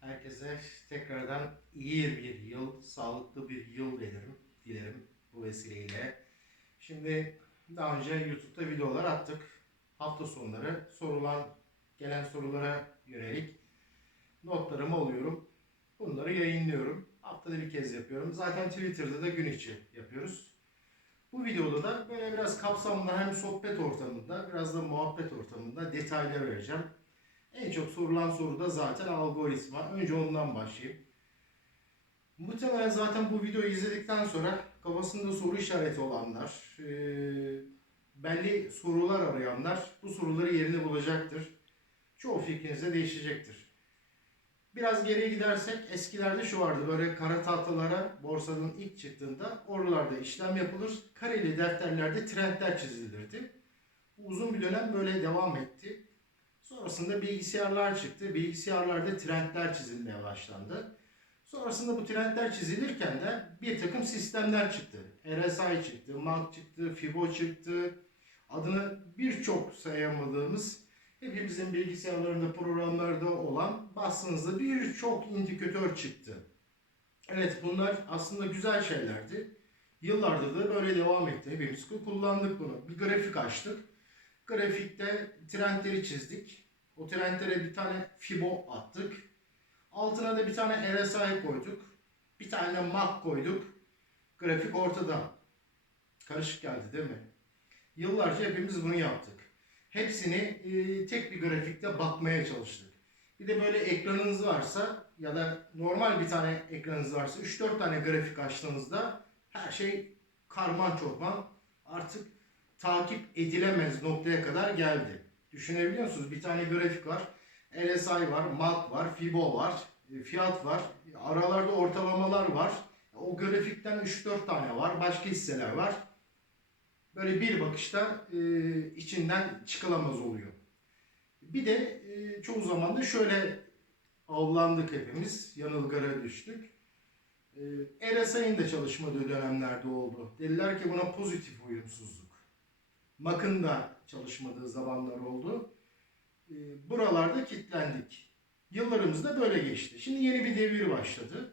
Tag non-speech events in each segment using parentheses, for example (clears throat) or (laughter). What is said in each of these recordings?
Herkese tekrardan iyi bir yıl, sağlıklı bir yıl dilerim, dilerim bu vesileyle. Şimdi daha önce YouTube'da videolar attık. Hafta sonları sorulan, gelen sorulara yönelik notlarımı alıyorum. Bunları yayınlıyorum. Haftada bir kez yapıyorum. Zaten Twitter'da da gün içi yapıyoruz. Bu videoda da böyle biraz kapsamlı hem sohbet ortamında, biraz da muhabbet ortamında detaylar vereceğim. En çok sorulan soru da zaten algoritma. Önce ondan başlayayım. Muhtemelen zaten bu videoyu izledikten sonra kafasında soru işareti olanlar, eee, belli sorular arayanlar bu soruları yerini bulacaktır. Çoğu fikrinize değişecektir. Biraz geriye gidersek eskilerde şu vardı böyle kara tahtalara borsanın ilk çıktığında oralarda işlem yapılır. Kareli defterlerde trendler çizilirdi. Uzun bir dönem böyle devam etti. Sonrasında bilgisayarlar çıktı. Bilgisayarlarda trendler çizilmeye başlandı. Sonrasında bu trendler çizilirken de bir takım sistemler çıktı. RSI çıktı, MAC çıktı, FIBO çıktı. Adını birçok sayamadığımız hepimizin bilgisayarlarında, programlarda olan bastığınızda birçok indikatör çıktı. Evet bunlar aslında güzel şeylerdi. Yıllardır da böyle devam etti. Hepimiz kullandık bunu. Bir grafik açtık. Grafikte trendleri çizdik. O trendlere bir tane Fibo attık. Altına da bir tane RSI koyduk. Bir tane MAC koyduk. Grafik ortada. Karışık geldi değil mi? Yıllarca hepimiz bunu yaptık. Hepsini e, tek bir grafikte bakmaya çalıştık. Bir de böyle ekranınız varsa ya da normal bir tane ekranınız varsa 3-4 tane grafik açtığınızda her şey karman çorman artık takip edilemez noktaya kadar geldi. Düşünebiliyor musunuz? Bir tane grafik var. RSI var, MAC var, FIBO var, fiyat var, aralarda ortalamalar var. O grafikten 3-4 tane var, başka hisseler var. Böyle bir bakışta e, içinden çıkılamaz oluyor. Bir de e, çoğu zaman da şöyle avlandık hepimiz, yanılgara düştük. E, RSI'nin de çalışmadığı dönemlerde oldu. Dediler ki buna pozitif uyumsuzluk. MAC'ın da çalışmadığı zamanlar oldu. E, buralarda kilitlendik. Yıllarımız da böyle geçti. Şimdi yeni bir devir başladı.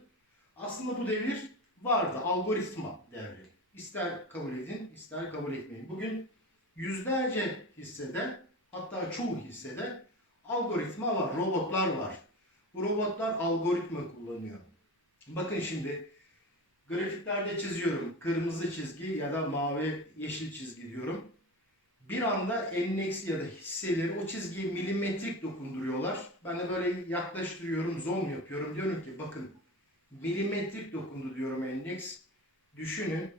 Aslında bu devir vardı. Algoritma devri. İster kabul edin, ister kabul etmeyin. Bugün yüzlerce hissede, hatta çoğu hissede algoritma var, robotlar var. Bu robotlar algoritma kullanıyor. Bakın şimdi grafiklerde çiziyorum. Kırmızı çizgi ya da mavi yeşil çizgi diyorum. Bir anda endeks ya da hisseleri o çizgiye milimetrik dokunduruyorlar. Ben de böyle yaklaştırıyorum, zoom yapıyorum. Diyorum ki bakın milimetrik dokundu diyorum endeks. Düşünün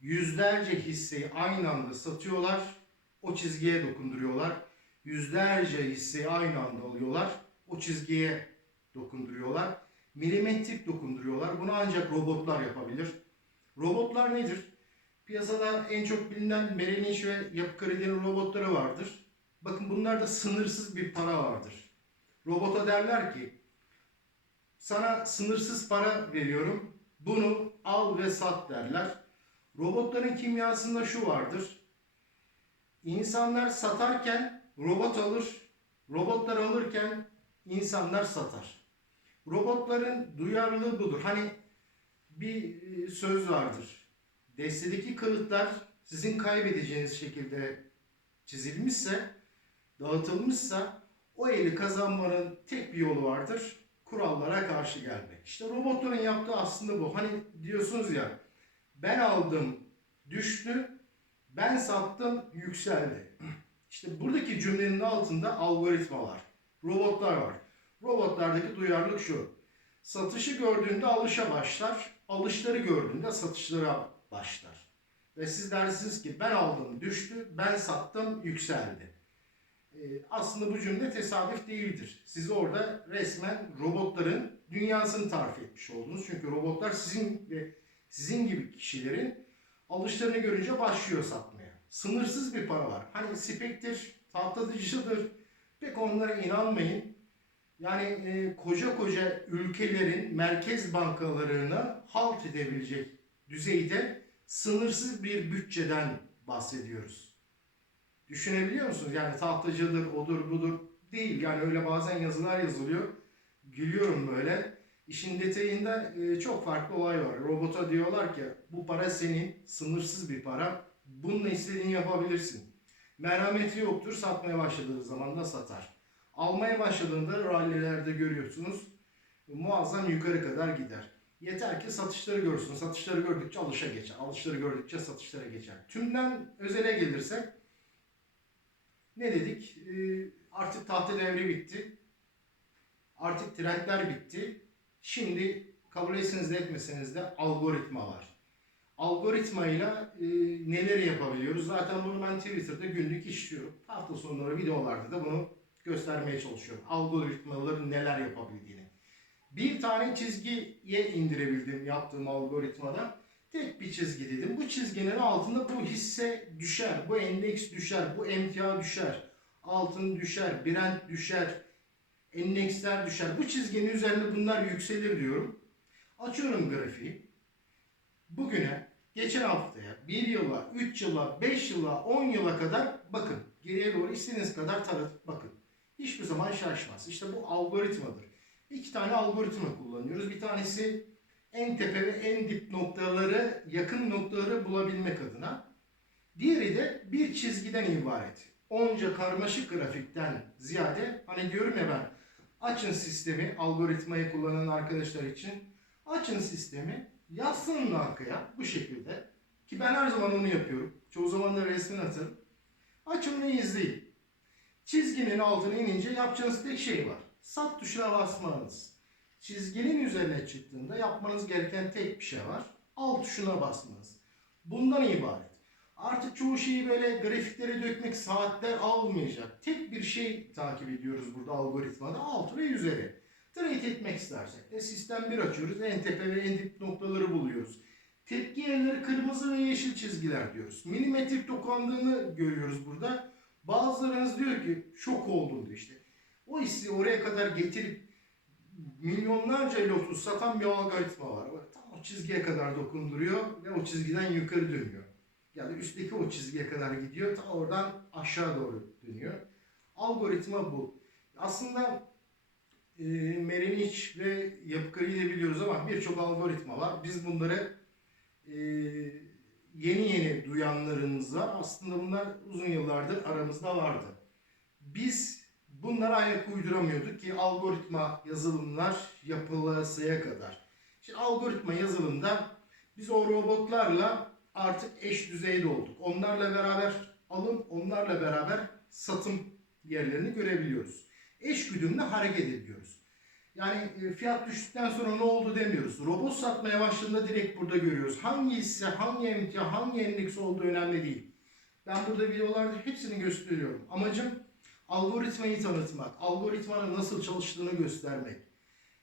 yüzlerce hisseyi aynı anda satıyorlar. O çizgiye dokunduruyorlar. Yüzlerce hisseyi aynı anda alıyorlar. O çizgiye dokunduruyorlar. Milimetrik dokunduruyorlar. Bunu ancak robotlar yapabilir. Robotlar nedir? Piyasada en çok bilinen Lynch ve Yapı Kredi'nin robotları vardır. Bakın bunlarda sınırsız bir para vardır. Robota derler ki sana sınırsız para veriyorum. Bunu al ve sat derler. Robotların kimyasında şu vardır. İnsanlar satarken robot alır, robotlar alırken insanlar satar. Robotların duyarlılığı budur. Hani bir e, söz vardır. Destedeki kağıtlar sizin kaybedeceğiniz şekilde çizilmişse, dağıtılmışsa o eli kazanmanın tek bir yolu vardır. Kurallara karşı gelmek. İşte robotların yaptığı aslında bu. Hani diyorsunuz ya ben aldım düştü, ben sattım yükseldi. İşte buradaki cümlenin altında algoritma var. Robotlar var. Robotlardaki duyarlılık şu. Satışı gördüğünde alışa başlar. Alışları gördüğünde satışlara başlar. Ve siz dersiniz ki ben aldım düştü, ben sattım yükseldi. Ee, aslında bu cümle tesadüf değildir. Siz orada resmen robotların dünyasını tarif etmiş oldunuz. Çünkü robotlar sizin ve sizin gibi kişilerin alışlarını görünce başlıyor satmaya. Sınırsız bir para var. Hani spektir, tahtadıcıdır. Pek onlara inanmayın. Yani e, koca koca ülkelerin merkez bankalarına halt edebilecek düzeyde sınırsız bir bütçeden bahsediyoruz. Düşünebiliyor musunuz? Yani tahtacıdır, odur, budur değil. Yani öyle bazen yazılar yazılıyor. gülüyorum böyle. İşin detayında e, çok farklı olay var. Robota diyorlar ki bu para senin, sınırsız bir para. Bununla istediğini yapabilirsin. Merhameti yoktur, satmaya başladığı zaman da satar. Almaya başladığında rallilerde görüyorsunuz muazzam yukarı kadar gider. Yeter ki satışları görsün. Satışları gördükçe alışa geçer. Alışları gördükçe satışlara geçer. Tümden özele gelirsek ne dedik? Ee, artık tahta devri bitti. Artık trendler bitti. Şimdi kabul etseniz de etmeseniz de algoritma var. Algoritmayla e, neler yapabiliyoruz? Zaten bunu ben Twitter'da günlük işliyorum. Hafta sonları videolarda da bunu göstermeye çalışıyorum. Algoritmaların neler yapabildiğini. Bir tane çizgiye indirebildim yaptığım algoritmada. Tek bir çizgi dedim. Bu çizginin altında bu hisse düşer, bu endeks düşer, bu emtia düşer, altın düşer, Brent düşer, endeksler düşer. Bu çizginin üzerinde bunlar yükselir diyorum. Açıyorum grafiği. Bugüne, geçen haftaya, bir yıla, üç yıla, beş yıla, on yıla kadar bakın. Geriye doğru istediğiniz kadar taratıp bakın. Hiçbir zaman şaşmaz. İşte bu algoritmadır. İki tane algoritma kullanıyoruz. Bir tanesi en tepe ve en dip noktaları, yakın noktaları bulabilmek adına. Diğeri de bir çizgiden ibaret. Onca karmaşık grafikten ziyade hani diyorum ya ben açın sistemi algoritmayı kullanan arkadaşlar için açın sistemi yaslanın arkaya bu şekilde ki ben her zaman onu yapıyorum. Çoğu zaman da resmini atarım. Açın ve izleyin. Çizginin altına inince yapacağınız tek şey var. Sat tuşuna basmanız. Çizginin üzerine çıktığında yapmanız gereken tek bir şey var. Alt tuşuna basmanız. Bundan ibaret. Artık çoğu şeyi böyle grafiklere dökmek saatler almayacak. Tek bir şey takip ediyoruz burada algoritmada. Alt ve üzeri. Trade etmek istersek de sistem 1 açıyoruz. En tepe ve en dip noktaları buluyoruz. Tepki yerleri kırmızı ve yeşil çizgiler diyoruz. Milimetrik dokandığını görüyoruz burada. Bazılarınız diyor ki şok oldum işte. O hissi oraya kadar getirip milyonlarca lotu satan bir algoritma var. Bak, tam o çizgiye kadar dokunduruyor ve o çizgiden yukarı dönüyor. Yani üstteki o çizgiye kadar gidiyor. Ta oradan aşağı doğru dönüyor. Algoritma bu. Aslında e, Mereniç ve Yapıkari'yi de biliyoruz ama birçok algoritma var. Biz bunları e, yeni yeni duyanlarınız. Aslında bunlar uzun yıllardır aramızda vardı. Biz bunlara ayak uyduramıyorduk ki algoritma yazılımlar yapılasıya kadar. Şimdi algoritma yazılımda biz o robotlarla artık eş düzeyde olduk. Onlarla beraber alım, onlarla beraber satım yerlerini görebiliyoruz. Eş güdümle hareket ediyoruz. Yani e, fiyat düştükten sonra ne oldu demiyoruz. Robot satmaya başladığında direkt burada görüyoruz. Hangi hisse, hangi emtia, hangi endeks olduğu önemli değil. Ben burada videolarda hepsini gösteriyorum. Amacım algoritmayı tanıtmak, algoritmanın nasıl çalıştığını göstermek.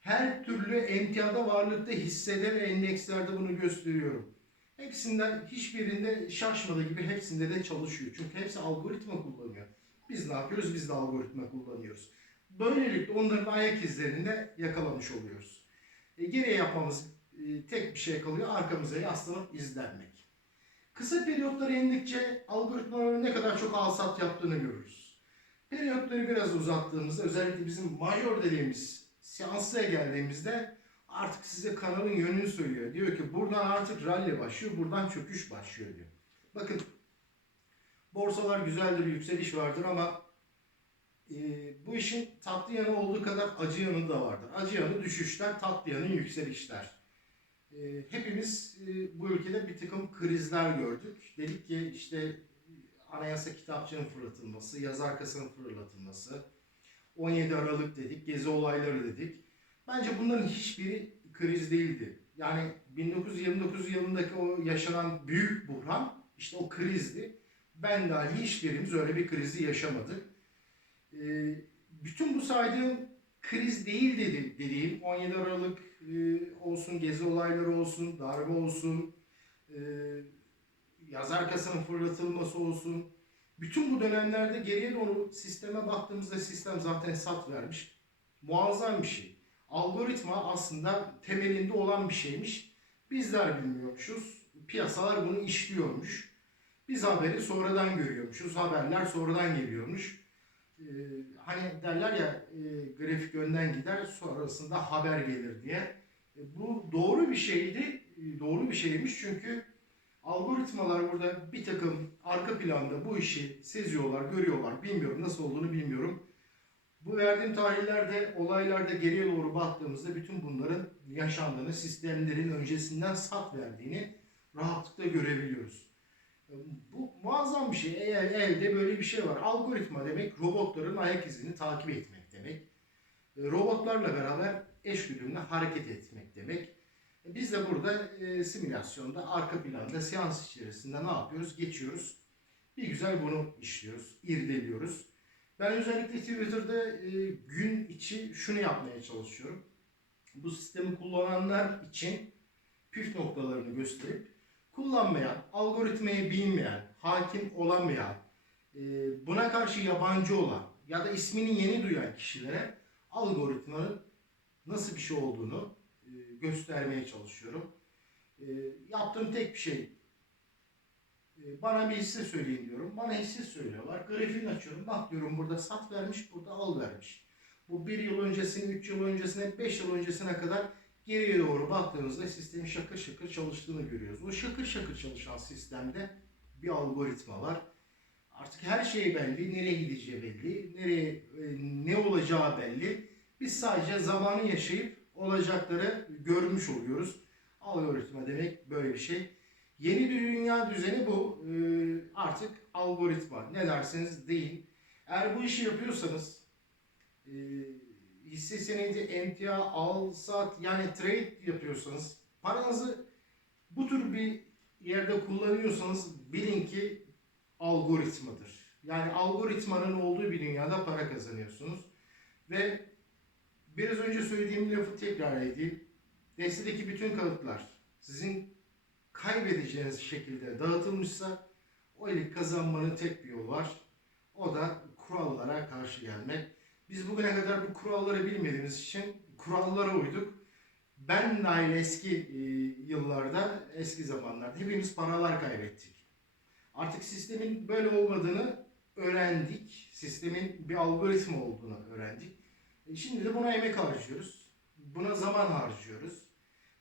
Her türlü emtiada varlıkta hissede ve endekslerde bunu gösteriyorum. Hepsinden hiçbirinde şaşmadığı gibi hepsinde de çalışıyor. Çünkü hepsi algoritma kullanıyor. Biz ne yapıyoruz? Biz de algoritma kullanıyoruz. Böylelikle onların ayak izlerini de yakalamış oluyoruz. E, geriye yapmamız e, tek bir şey kalıyor. Arkamıza yaslanıp izlenmek. Kısa periyotları indikçe algoritmaların ne kadar çok al-sat yaptığını görürüz. Periyotları biraz uzattığımızda özellikle bizim major dediğimiz seansaya geldiğimizde artık size kanalın yönünü söylüyor. Diyor ki buradan artık rally başlıyor, buradan çöküş başlıyor diyor. Bakın borsalar güzeldir, yükseliş vardır ama e, bu işin tatlı yanı olduğu kadar acı yanı da vardır. Acı yanı düşüşler, tatlı yanı yükselişler. E, hepimiz e, bu ülkede bir takım krizler gördük. Dedik ki işte anayasa kitapçının fırlatılması, yazar kasının fırlatılması, 17 Aralık dedik, gezi olayları dedik. Bence bunların hiçbiri kriz değildi. Yani 1929 yılındaki o yaşanan büyük buhran işte o krizdi. Ben dahi hiçbirimiz öyle bir krizi yaşamadık. Ee, bütün bu saydığım kriz değil dedi, dediğim 17 Aralık e, olsun, gezi olayları olsun, darbe olsun, e, yazar kasanın fırlatılması olsun. Bütün bu dönemlerde geriye doğru sisteme baktığımızda sistem zaten sat vermiş. Muazzam bir şey. Algoritma aslında temelinde olan bir şeymiş. Bizler bilmiyormuşuz. Piyasalar bunu işliyormuş. Biz haberi sonradan görüyormuşuz. Haberler sonradan geliyormuş. e, hani derler ya e, grafik önden gider sonrasında haber gelir diye. E, bu doğru bir şeydi. E, doğru bir şeymiş çünkü algoritmalar burada bir takım arka planda bu işi seziyorlar, görüyorlar. Bilmiyorum nasıl olduğunu bilmiyorum. Bu verdiğim tarihlerde, olaylarda geriye doğru baktığımızda bütün bunların yaşandığını, sistemlerin öncesinden sat verdiğini rahatlıkla görebiliyoruz. Bu muazzam bir şey. Eğer elde böyle bir şey var. Algoritma demek robotların ayak izini takip etmek demek. Robotlarla beraber eşgüdümlü hareket etmek demek. Biz de burada e, simülasyonda arka planda seans içerisinde ne yapıyoruz? Geçiyoruz. Bir güzel bunu işliyoruz, irdeliyoruz. Ben özellikle Twitter'da e, gün içi şunu yapmaya çalışıyorum. Bu sistemi kullananlar için püf noktalarını gösterip kullanmayan, algoritmayı bilmeyen, hakim olamayan, e, buna karşı yabancı olan ya da ismini yeni duyan kişilere algoritmanın nasıl bir şey olduğunu göstermeye çalışıyorum. E, Yaptığım tek bir şey e, bana bir hisse söyleyin diyorum. Bana hisse söylüyorlar. Grafiğini açıyorum. Bak diyorum burada sat vermiş, burada al vermiş. Bu bir yıl öncesine, üç yıl öncesine, beş yıl öncesine kadar geriye doğru baktığımızda sistemin şakır şakır çalıştığını görüyoruz. O şakır şakır çalışan sistemde bir algoritma var. Artık her şey belli, nereye gideceği belli, nereye e, ne olacağı belli. Biz sadece zamanı yaşayıp olacakları görmüş oluyoruz. Algoritma demek böyle bir şey. Yeni dünya düzeni bu. Ee, artık algoritma. Ne derseniz deyin. Eğer bu işi yapıyorsanız e, hisse senedi, emtia, al, sat yani trade yapıyorsanız paranızı bu tür bir yerde kullanıyorsanız bilin ki algoritmadır. Yani algoritmanın olduğu bir dünyada para kazanıyorsunuz. Ve biraz önce söylediğim lafı tekrar edeyim. Destedeki bütün kanıtlar sizin kaybedeceğiniz şekilde dağıtılmışsa o eli kazanmanın tek bir yolu var. O da kurallara karşı gelmek. Biz bugüne kadar bu kuralları bilmediğimiz için kurallara uyduk. Ben dahil eski e, yıllarda, eski zamanlarda hepimiz paralar kaybettik. Artık sistemin böyle olmadığını öğrendik. Sistemin bir algoritma olduğunu öğrendik. E, Şimdi de buna emek harcıyoruz. Buna zaman harcıyoruz.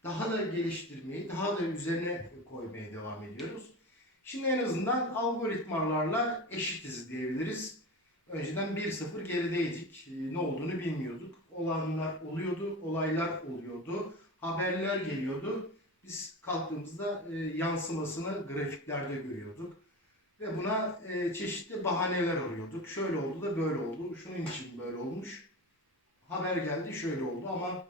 Daha da geliştirmeyi, daha da üzerine koymaya devam ediyoruz. Şimdi en azından algoritmalarla eşitiz diyebiliriz. Önceden 1-0 gerideydik. E, Ne olduğunu bilmiyorduk. Olanlar oluyordu, olaylar oluyordu, haberler geliyordu. Biz kalktığımızda e, yansımasını grafiklerde görüyorduk. Ve buna çeşitli bahaneler arıyorduk. Şöyle oldu da böyle oldu, şunun için böyle olmuş. Haber geldi şöyle oldu ama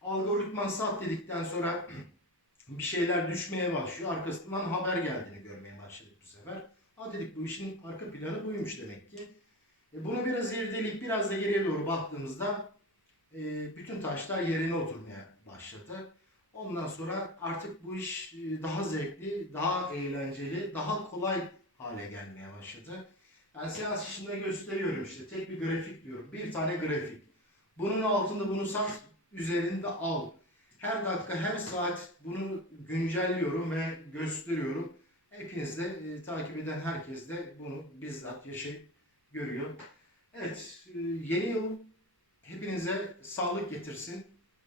algoritman sat dedikten sonra (clears throat) bir şeyler düşmeye başlıyor. Arkasından haber geldiğini görmeye başladık bu sefer. Ha dedik bu işin arka planı buymuş demek ki. E, bunu biraz irdeleyip biraz da geriye doğru baktığımızda e, bütün taşlar yerine oturmaya başladı. Ondan sonra artık bu iş e, daha zevkli, daha eğlenceli, daha kolay hale gelmeye başladı. Ben seans işinde gösteriyorum işte tek bir grafik diyorum. Bir tane grafik. Bunun altında bunu sat, üzerinde al. Her dakika, her saat bunu güncelliyorum ve gösteriyorum. Hepiniz de e, takip eden herkes de bunu bizzat yaşayıp görüyor. Evet, e, yeni yıl hepinize sağlık getirsin,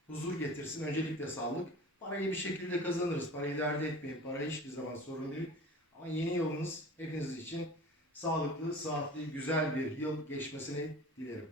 huzur getirsin. Öncelikle sağlık. Parayı bir şekilde kazanırız. Parayı dert etmeyin. Para hiçbir zaman sorun değil. Ama yeni yılınız hepiniz için sağlıklı, saatli, güzel bir yıl geçmesini dilerim.